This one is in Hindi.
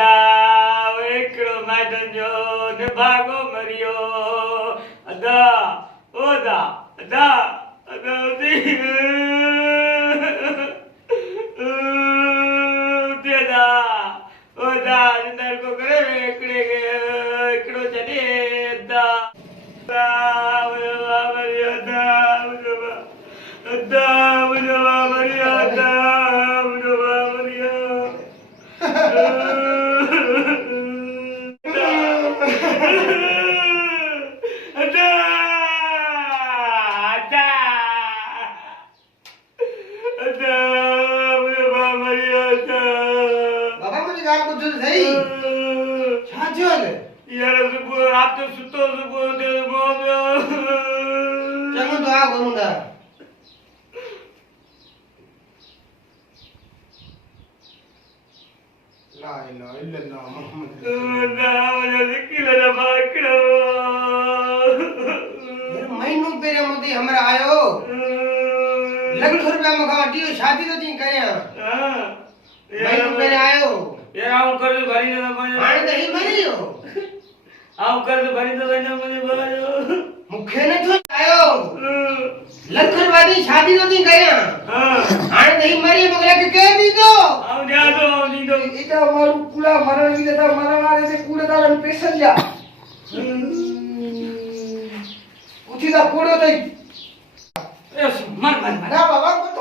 અદા એકડો માદંજો ને ભાગો મર્યો અદા ઓદા અદા અદા તેદા ઓદા જંદર કો કરે એકડે એકડો ચને અદા અદા મર્યો અદા મર્યો અદા शादी तो नहीं करे मैं तो मेरे आयो यार आऊं कर दो भरी ना बने आने तो ही मरी हो आऊं कर दो भरी तो बने मुझे बोलो मुखे ने जो आयो लखनवादी शादी तो नहीं करे आने तो ही मरी मगला के कह दी तो आऊं जा दो नी दो इटा मारू पूरा मरण भी देता मरण वाले से कूड़े दाल पेशन जा उठी दा फोड़ो दे ए मर मर मर बाबा को तो